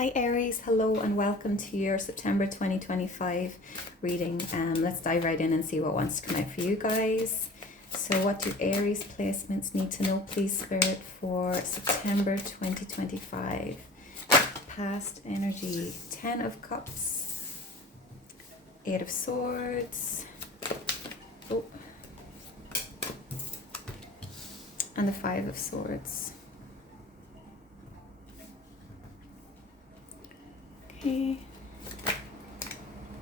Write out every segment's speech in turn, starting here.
Hi Aries, hello and welcome to your September 2025 reading. Let's dive right in and see what wants to come out for you guys. So what do Aries placements need to know, please, Spirit, for September 2025? Past energy, 10 of Cups, 8 of Swords, and the 5 of Swords. Okay,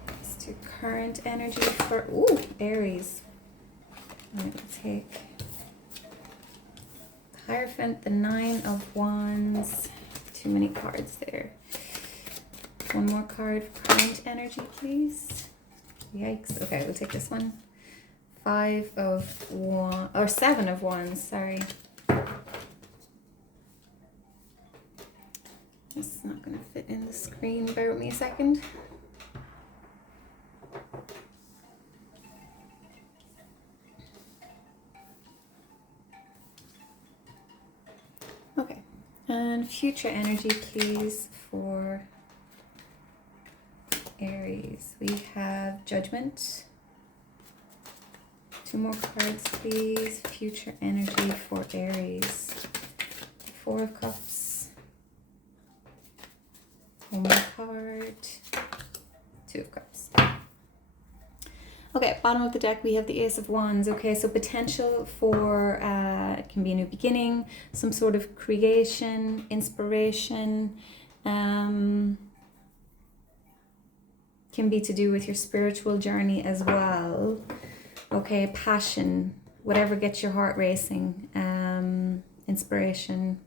let's do current energy for Aries. I'm going to take the Hierophant, the 9 of Wands. Too many cards there. One more card for current energy, please. Yikes. Okay, we'll take this one. 5 of Wands, or 7 of Wands, sorry. It's not going to fit in the screen. Bear with me a second. Okay. And future energy, please, for Aries. We have Judgment. 2 more cards, please. Future energy for Aries. 4 of Cups. 1 more card, 2 of Cups. Okay, bottom of the deck we have the Ace of Wands. Okay, so potential for, it can be a new beginning, some sort of creation, inspiration, can be to do with your spiritual journey as well. Okay, passion, whatever gets your heart racing, inspiration.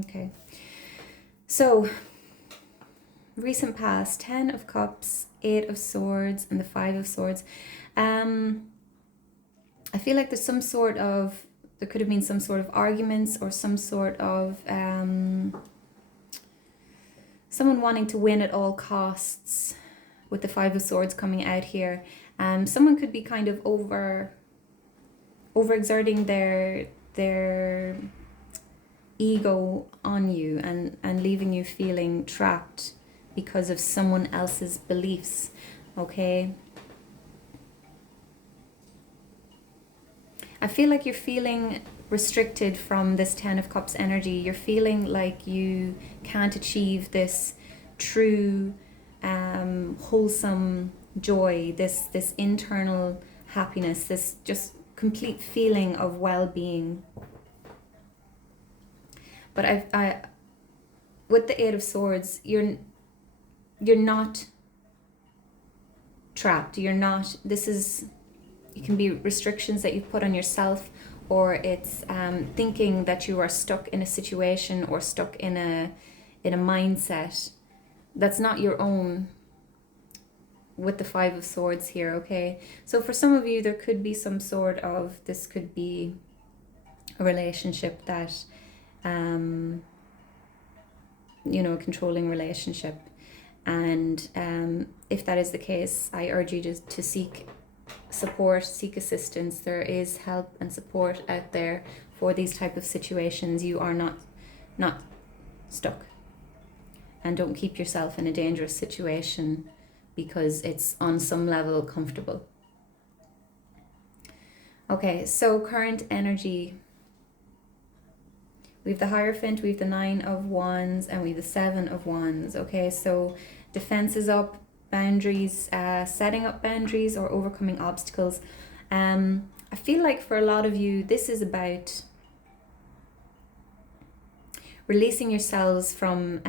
Okay, so recent past, 10 of Cups, 8 of Swords, and the 5 of Swords. I feel like there's some sort of, there could have been some sort of arguments or some sort of someone wanting to win at all costs with the 5 of Swords coming out here. Someone could be kind of overexerting their ego on you and leaving you feeling trapped because of someone else's beliefs. Okay, I feel like you're feeling restricted from this 10 of Cups energy. You're feeling like you can't achieve this true wholesome joy, this internal happiness, this just complete feeling of well-being. But I with the 8 of Swords, you're not trapped. You're not, it can be restrictions that you've put on yourself, or it's thinking that you are stuck in a situation or stuck in a mindset that's not your own with the 5 of Swords here, okay? So for some of you, there could be some sort of, this could be a relationship that a controlling relationship, and if that is the case, I urge you to seek support, seek assistance. There is help and support out there for these type of situations. You are not stuck, and don't keep yourself in a dangerous situation because it's on some level comfortable. Okay, so current energy. We have the Hierophant, we have the 9 of Wands, and we have the 7 of Wands. Okay, so defense is up, boundaries, setting up boundaries or overcoming obstacles. I feel like for a lot of you, this is about releasing yourselves from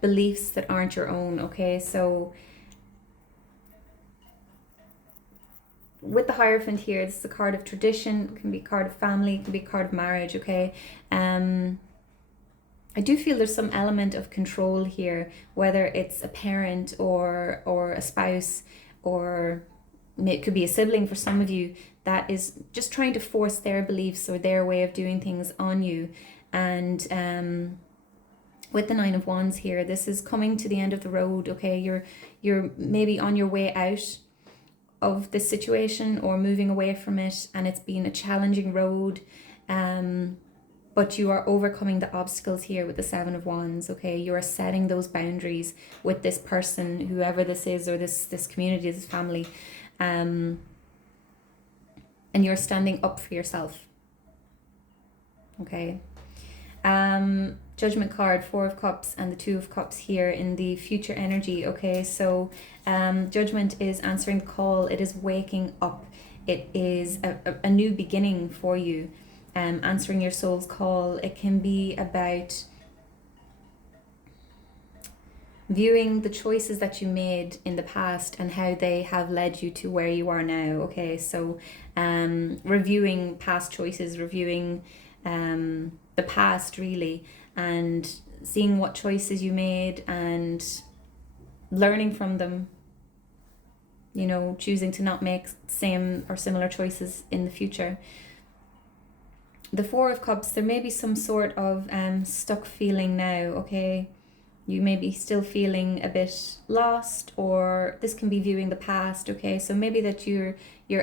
beliefs that aren't your own. Okay, so with the Hierophant here, this is a card of tradition, it can be a card of family, it can be a card of marriage, okay? I do feel there's some element of control here, whether it's a parent or a spouse, or it could be a sibling for some of you, that is just trying to force their beliefs or their way of doing things on you. And with the 9 of Wands here, this is coming to the end of the road, okay? You're maybe on your way out of this situation or moving away from it, and it's been a challenging road. but you are overcoming the obstacles here with the Seven of Wands, okay? You are setting those boundaries with this person, whoever this is, or this community, this family, and you're standing up for yourself, okay? Judgment card, Four of Cups, and the Two of Cups here in the future energy, okay? So Judgment is answering the call. It is waking up. It is a new beginning for you. Answering your soul's call. It can be about viewing the choices that you made in the past and how they have led you to where you are now, okay? So reviewing past choices, reviewing the past really, and seeing what choices you made and learning from them, you know, choosing to not make same or similar choices in the future. The Four of Cups, there may be some sort of stuck feeling now, okay? You may be still feeling a bit lost, or this can be viewing the past, okay? So maybe that you're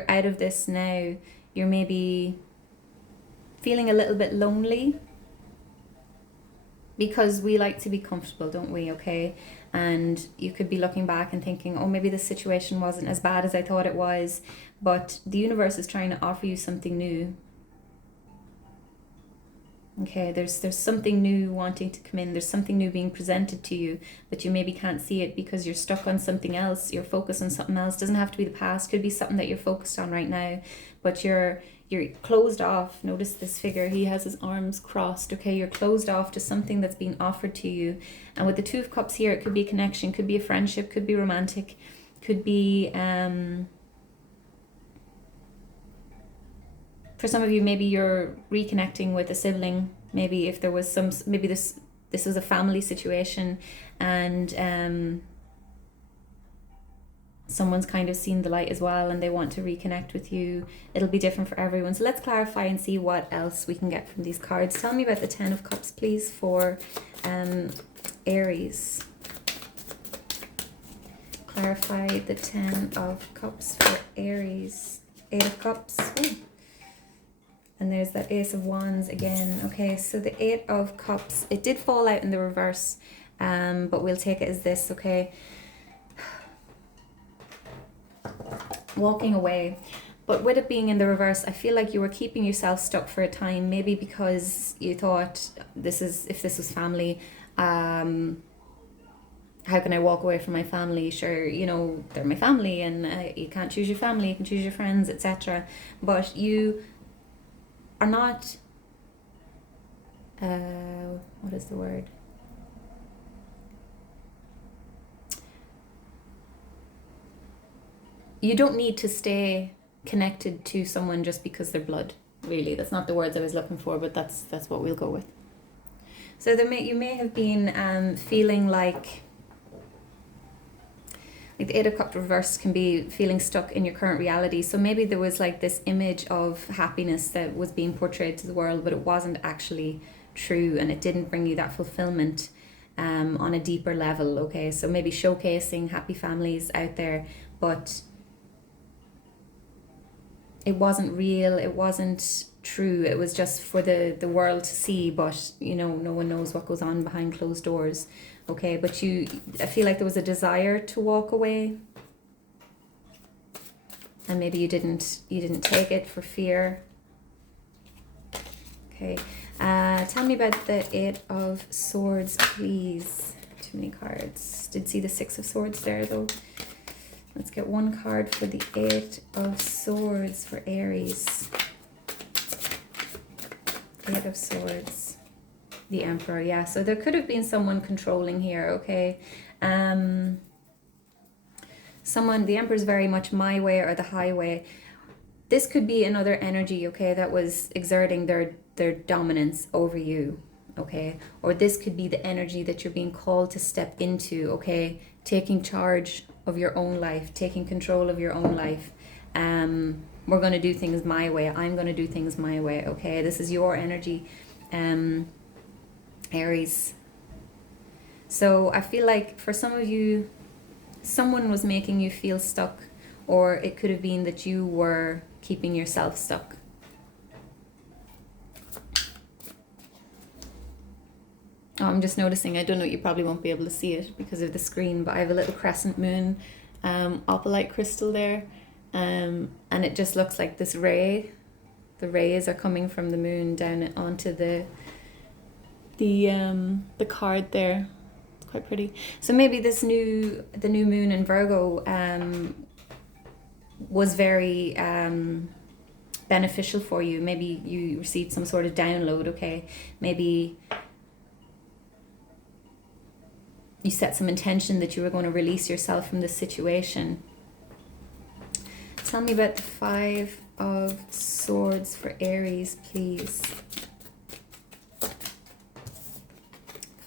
out of this now. You're maybe feeling a little bit lonely, because we like to be comfortable, don't we, okay? And you could be looking back and thinking, oh, maybe this situation wasn't as bad as I thought it was, but the universe is trying to offer you something new. Okay, there's something new wanting to come in. There's something new being presented to you, but you maybe can't see it because you're stuck on something else. You're focused on something else. Doesn't have to be the past. Could be something that you're focused on right now, but you're closed off. Notice this figure. He has his arms crossed. Okay, you're closed off to something that's being offered to you. And with the Two of Cups here, it could be a connection, could be a friendship, could be romantic, could be for some of you, maybe you're reconnecting with a sibling. Maybe if there was maybe this was a family situation, and someone's kind of seen the light as well and they want to reconnect with you. It'll be different for everyone. So let's clarify and see what else we can get from these cards. Tell me about the Ten of Cups, please, for Aries. Clarify the Ten of Cups for Aries. Eight of Cups. Ooh. And there's that Ace of Wands again. Okay, so the Eight of Cups, it did fall out in the reverse, but we'll take it as this, okay? Walking away. But with it being in the reverse, I feel like you were keeping yourself stuck for a time, maybe because you thought, if this was family, how can I walk away from my family? Sure, you know, they're my family, and you can't choose your family, you can choose your friends, etc. But you are not, what is the word? You don't need to stay connected to someone just because they're blood, really. That's not the words I was looking for, but that's what we'll go with. So you may have been feeling like the Eight of Cups reverse can be feeling stuck in your current reality. So maybe there was like this image of happiness that was being portrayed to the world, but it wasn't actually true, and it didn't bring you that fulfillment on a deeper level, okay? So maybe showcasing happy families out there, but it wasn't real, it wasn't true, it was just for the world to see, but you know, no one knows what goes on behind closed doors. Okay, but I feel like there was a desire to walk away, and maybe you didn't take it for fear. Okay, tell me about the Eight of Swords, please. Too many cards. Did see the Six of Swords there though. Let's get one card for the Eight of Swords for Aries. Eight of Swords. The Emperor, yeah. So there could have been someone controlling here, okay? The Emperor is very much my way or the highway. This could be another energy, okay, that was exerting their dominance over you, okay? Or this could be the energy that you're being called to step into, okay? Taking charge of your own life, taking control of your own life. We're going to do things my way. I'm going to do things my way, okay? This is your energy. Aries. So I feel like for some of you, someone was making you feel stuck, or it could have been that you were keeping yourself stuck. I'm just noticing, I don't know, you probably won't be able to see it because of the screen, but I have a little crescent moon opalite crystal there. And it just looks like this ray. The rays are coming from the moon down onto the card there. It's quite pretty. So maybe the new moon in Virgo was very beneficial for you. Maybe you received some sort of download, okay? Maybe you set some intention that you were going to release yourself from this situation. Tell me about the 5 of Swords for Aries, please.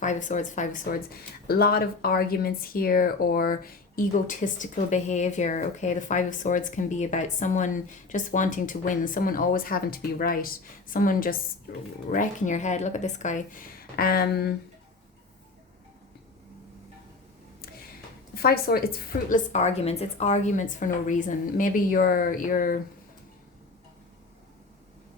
5 of Swords, 5 of Swords. A lot of arguments here, or egotistical behavior, okay? The 5 of Swords can be about someone just wanting to win, someone always having to be right, someone just wrecking your head. Look at this guy. 5 of Swords, it's fruitless arguments. It's arguments for no reason. Maybe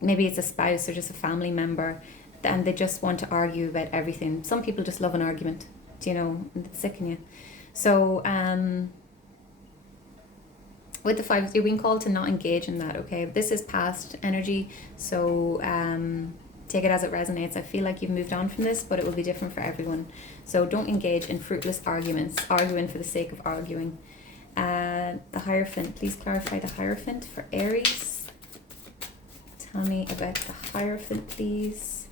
maybe it's a spouse or just a family member, and they just want to argue about everything. Some people just love an argument, you know, and it's sick in you. So with the 5, you're being called to not engage in that, okay? This is past energy, so take it as it resonates. I feel like you've moved on from this, but it will be different for everyone. So don't engage in fruitless arguments, arguing for the sake of arguing. The Hierophant, please clarify the Hierophant for Aries. Tell me about the Hierophant, please.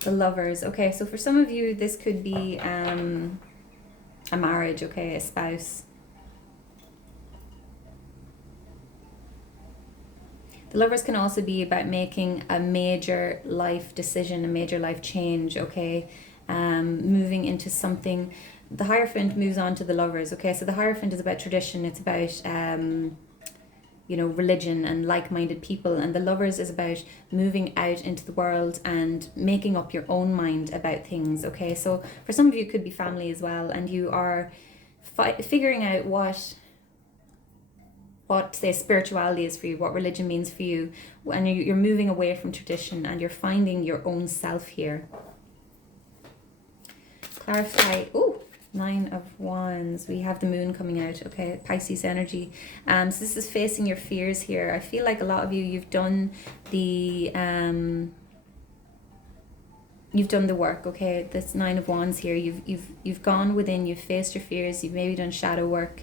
The Lovers. Okay, so for some of you, this could be a marriage, okay, a spouse. The Lovers can also be about making a major life decision, a major life change, okay? Moving into something. The Hierophant moves on to the Lovers, okay? So the Hierophant is about tradition. It's about, you know, religion and like-minded people. And the Lovers is about moving out into the world and making up your own mind about things, okay? So for some of you, it could be family as well. And you are figuring out what say spirituality is for you, what religion means for you, and you're moving away from tradition and you're finding your own self here. Clarify. Oh, 9 of Wands. We have the moon coming out, okay? Pisces energy. So this is facing your fears here. I feel like a lot of you, you've done the work, okay? This 9 of Wands here. You've gone within. You've faced your fears. You've maybe done shadow work.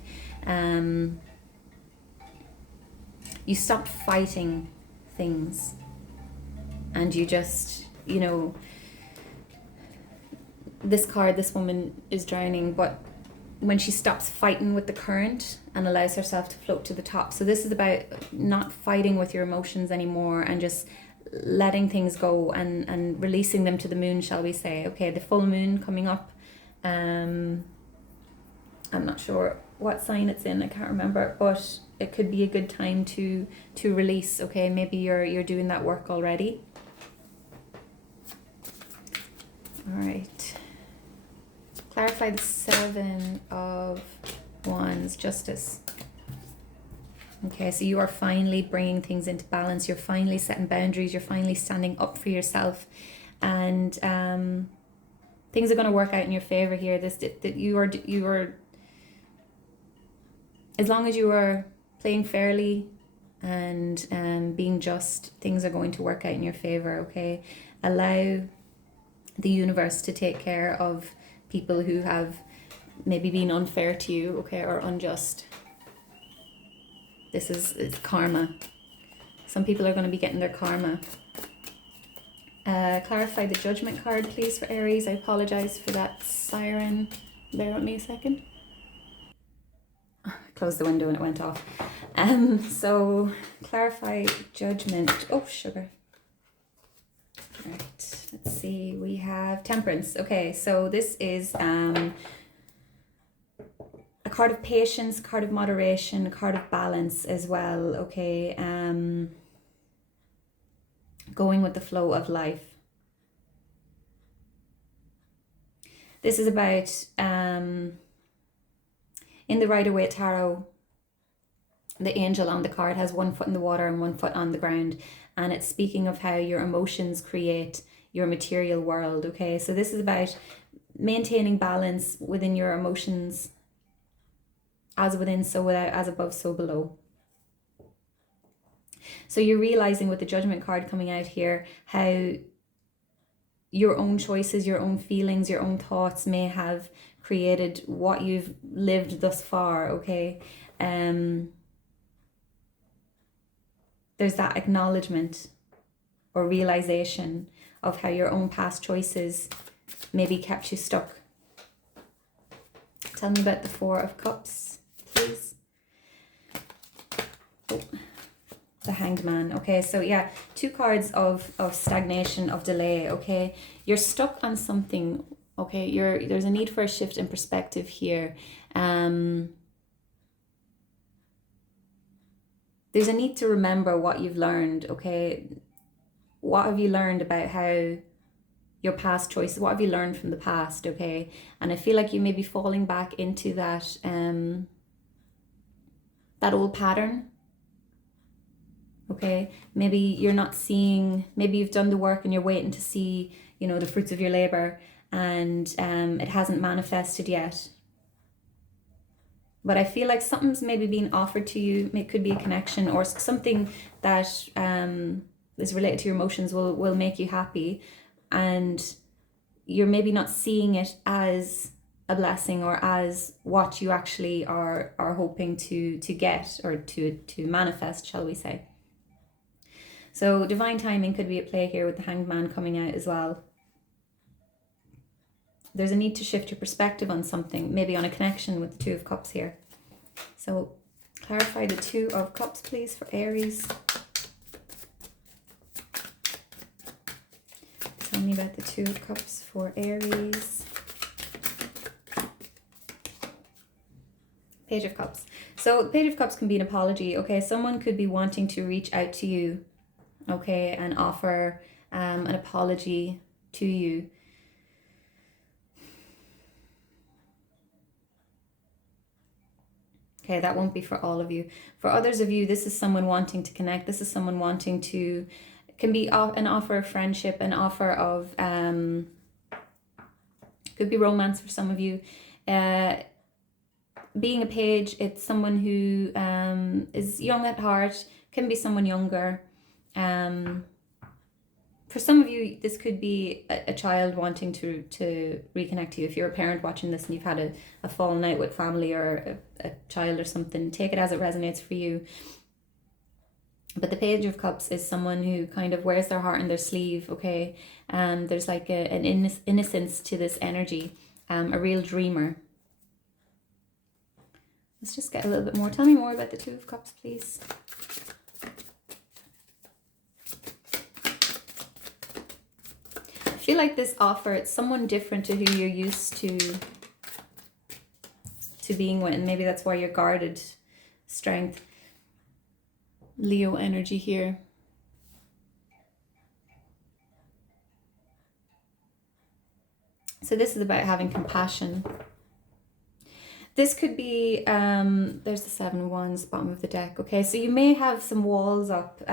You stopped fighting things, and you just, you know, this card, this woman is drowning, but when she stops fighting with the current and allows herself to float to the top. So this is about not fighting with your emotions anymore and just letting things go and releasing them to the moon, shall we say. Okay, the full moon coming up. I'm not sure what sign it's in, I can't remember, but it could be a good time to release, okay? Maybe you're doing that work already. All right. Clarify the 7 of Wands, Justice. Okay, so you are finally bringing things into balance. You're finally setting boundaries. You're finally standing up for yourself, and things are going to work out in your favor here. That you are, as long as you are playing fairly and being just, things are going to work out in your favor. Okay, allow the universe to take care of people who have maybe been unfair to you, okay, or unjust. It's karma. Some people are going to be getting their karma. Clarify the Judgment card, please, for Aries. I apologize for that siren. Bear with me a second. I closed the window and it went off. So clarify Judgment. Oh, sugar. All right, let's see. We have Temperance. Okay, so this is a card of patience, card of moderation, a card of balance as well. Okay, going with the flow of life. This is about in the Rider-Waite Tarot. the angel on the card has one foot in the water and one foot on the ground, and it's speaking of how your emotions create your material world. Okay, so this is about maintaining balance within your emotions, as within so without, as above so below. So you're realizing with the Judgment card coming out here how your own choices, your own feelings, your own thoughts may have created what you've lived thus far. Okay, there's that acknowledgement or realization of how your own past choices maybe kept you stuck. Tell me about the Four of Cups, please. Oh, the Hanged Man. Okay, so yeah, two cards of stagnation, of delay. Okay, you're stuck on something. Okay, there's a need for a shift in perspective here. There's a need to remember what you've learned. Okay, what have you learned about how your past choices, what have you learned from the past? Okay, and I feel like you may be falling back into that that old pattern. Okay, maybe you're not seeing, maybe you've done the work and you're waiting to see, you know, the fruits of your labor, and it hasn't manifested yet. But I feel like something's maybe being offered to you. It could be a connection or something that is related to your emotions will make you happy, and you're maybe not seeing it as a blessing or as what you actually are hoping to get or to manifest, shall we say. So divine timing could be at play here with the Hanged Man coming out as well. There's a need to shift your perspective on something, maybe on a connection with the Two of Cups here. So clarify the Two of Cups, please, for Aries. Tell me about the Two of Cups for Aries. Page of Cups. So the Page of Cups can be an apology. Okay, someone could be wanting to reach out to you, okay, and offer an apology to you. Okay, that won't be for all of you. For others of you, this is someone wanting to connect. This is someone wanting to, it can be an offer of friendship, an offer of, could be romance for some of you. Being a page, it's someone who is young at heart, can be someone younger. For some of you, this could be a child wanting to reconnect to you. If you're a parent watching this and you've had a fallen out with family or a child or something, take it as it resonates for you. But the Page of Cups is someone who kind of wears their heart in their sleeve, okay? There's like an innocence to this energy, a real dreamer. Let's just get a little bit more. Tell me more about the Two of Cups, please. I feel like this offer, it's someone different to who you're used to being with, and maybe that's why you're guarded. Strength. Leo energy here. So this is about having compassion. This could be, there's the Seven of Wands, bottom of the deck. Okay, so you may have some walls up.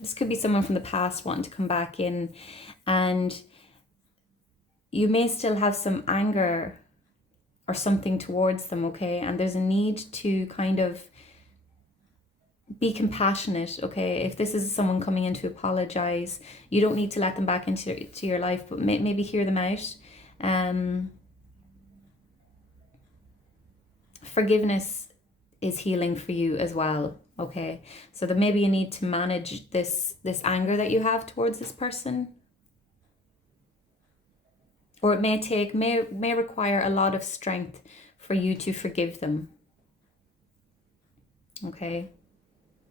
This could be someone from the past wanting to come back in, and you may still have some anger or something towards them, okay? And there's a need to kind of be compassionate, okay? If this is someone coming in to apologize, you don't need to let them back into your life, but maybe hear them out. Forgiveness is healing for you as well, okay? So that maybe you need to manage this anger that you have towards this person. Or it may require a lot of strength for you to forgive them. Okay?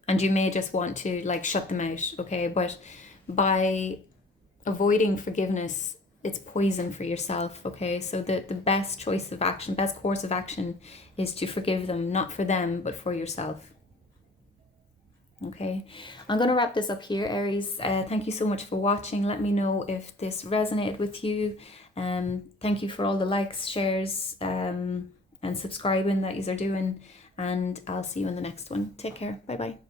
And you may just want to like shut them out, okay? But by avoiding forgiveness, it's poison for yourself, okay? So the best choice of action, best course of action is to forgive them, not for them, but for yourself. Okay, I'm going to wrap this up here, Aries. Thank you so much for watching. Let me know if this resonated with you. Thank you for all the likes, shares, and subscribing that you are doing. and I'll see you in the next one. Take care. Bye bye.